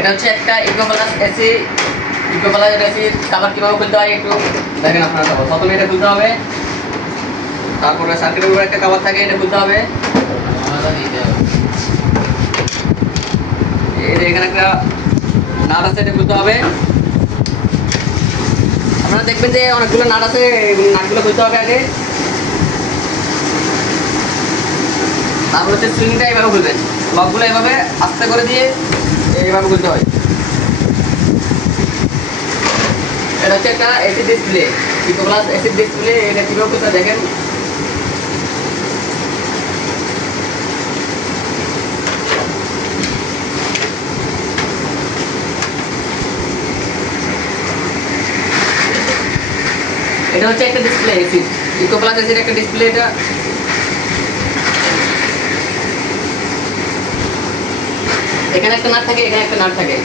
এটা হচ্ছে একটা ইকোপ্লাস এসি কভার কিভাবে খুলতে হয় একটু দেখেন আপনারা। সবাই প্রথমে এটা খুলতে হবে, তারপরে সার্কিটের উপরে একটা কভার থাকে, এটা খুলতে হবে। এখানে একটা নাট আছে, এটা খুলতে হবে। আপনারা দেখবেন যে অনেকগুলো নাট আছে, নাটগুলো খুলতে হবে আগে। তারপর হচ্ছে স্প্রিংটা এইভাবে খুলবেন, লকগুলো এইভাবে আস্তে করে দিয়ে এইভাবে খুলতে হয়। এটা হচ্ছে একটা এসি ডিসপ্লে, ইকোপ্লাস এসি ডিসপ্লে। এটা কিভাবে খুলতে দেখেন। এটা হচ্ছে একটা ডিসপ্লে এসি, ইকোপ্লাস এসির একটা ডিসপ্লে। এটা এখানে একটা নাট থাকে, এখানে একটা নাট থাকে,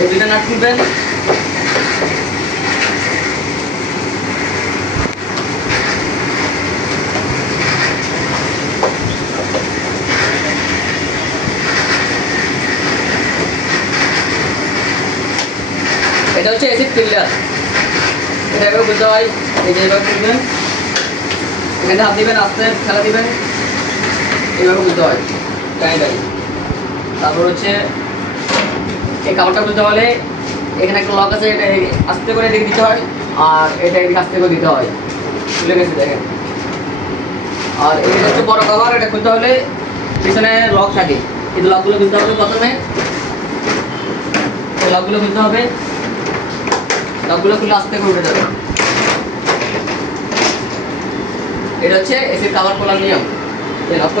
এই দুইটা নাট খুলবেন। এটা হচ্ছে এসি ফিল্টার, এটা এভাবে খুলতে হয়। এই যে এভাবে খুলবেন, এখানে হাত দিবেন, আস্তে খেলা দিবেন, এইভাবে খুলতে হয় টাইম। তারপর হচ্ছে এই কাপড়টা খুলতে হলে এখানে একটা লক আছে, এটা আস্তে করে এদিকে দিতে হয়, আর এটা এদিকে আস্তে করে দিতে হয়। খুলে গেছে দেখেন। আর এটা হচ্ছে বড় কভার, এটা খুলতে হলে পিছনে লক থাকে, এই লকগুলো খুলতে হবে। প্রথমে এই লকগুলো খুলতে হবে, লকগুলো খুলে আস্তে করে উঠে যাবে। এটা হচ্ছে এসির কভার খোলার নিয়ম। এই লক